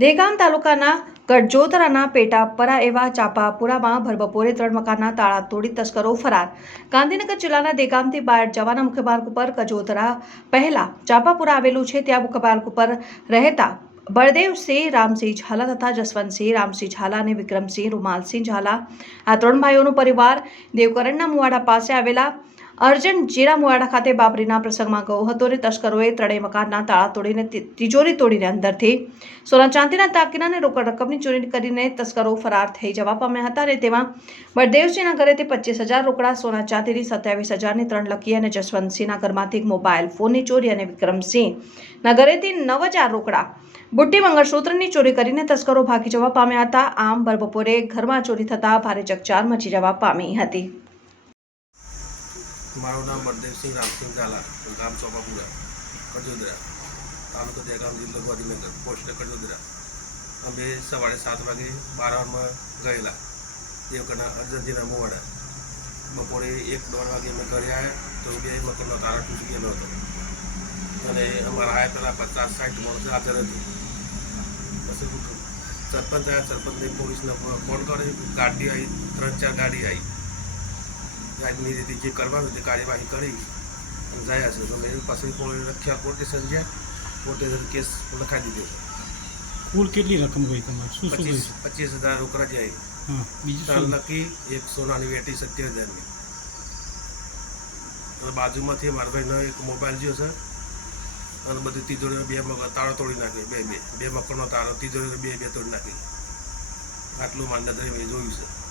દેગામ તાલુકાના ગઢજોતરાના પેટાપરા એવા ચાપાપુરામાં ભરબપોરે ત્રણ મકાનના તાળા તોડી તસ્કરો ફરાર. ગાંધીનગર જિલ્લાના દેગામથી બહાર જવાના મુખ્ય માર્ગ ઉપર ગજોતરા પહેલા ચાપાપુરા આવેલું છે, ત્યાં મુખ્ય માર્ગ ઉપર રહેતા બળદેવસિંહ રામસિંહ ઝાલા તથા જસવંતસિંહ રામસિંહ ઝાલા અને વિક્રમસિંહ રૂમાલસિંહ ઝાલા આ ત્રણ ભાઈઓનો પરિવાર દેવકરણના મુવાડા પાસે આવેલા અર્જન જીરા મુવાડા ખાતે બાબરીના પ્રસંગમાં ગયો હતો અને તસ્કરોએ ત્રણેય મકાનના તાળા તોડીને તિજોરી તોડીને અંદરથી સોના ચાંદીના તાકીના અને રોકડ રકમની ચોરી કરીને તસ્કરો ફરાર થઈ જવા પામ્યા હતા અને તેમાં બળદેવસિંહના ઘરેથી પચીસ હજાર રોકડા સોના ચાંદીની સત્યાવીસ હજારની ત્રણ લકી અને જસવંતસિંહના ઘરમાંથી મોબાઈલ ફોનની ચોરી અને વિક્રમસિંહના ઘરેથી નવ હજાર રોકડા બુટ્ટી મંગળસૂત્રની ચોરી કરીને તસ્કરો ભાગી જવા પામ્યા હતા. આમ બપોરે ઘરમાં ચોરી થતાં ભારે ચકચાર મચી જવા પામી હતી. મારું નામ બળદેવસિંહ રામસિંહ ઝાલા, ગામ ચોપાપુરા કડજોદરા તાલુકો દહેગામ જિલ્લો ગાંધીનગર, પોસ્ટ કડજોદરા અમે સવારે સાત વાગે બારામાં ગયેલા દેવકરના અર્જન્ટીના મોવાડા. બપોરે એક દોઢ વાગે અમે ઘરે આવ્યા, તો બે મકાનનો તારા તૂટી ગયેલો હતો. અને અમારા આવ્યા પહેલાં પચાસ સાઠ માણસો હાજર હતી. પછી સરપંચ આવ્યા સરપંચને પોલીસને ફોન કર્યો. ગાડી આવી ત્રણ ચાર ગાડી આવી. ગાડીની રીતે જે કરવાનું તે કાર્યવાહી કરી. અને જાય છે. તો મેં પછી પોલીસ રખ્યા કોર્ટે સ્ટેશન કોર્ટે કેસ લખાઈ દીધો કુલ કેટલી રકમ ગઈ તમારે? શું શું ગઈ પચીસ પચીસ હજાર રોકડા જાય બીજું ત્રણ લકી એક સોનાની વેટી સત્તર હજારની. બાજુમાંથી મારા ભાઈનો એક મોબાઈલ જ્યો છે. અને બધી તિજોરીઓ બે મકાન તાળો તોડી નાખી, બે બે. બે મકાનનો તાળો? તિજોરીઓ બે બે તોડી નાખી. આટલું માન્ય મેં જોયું છે.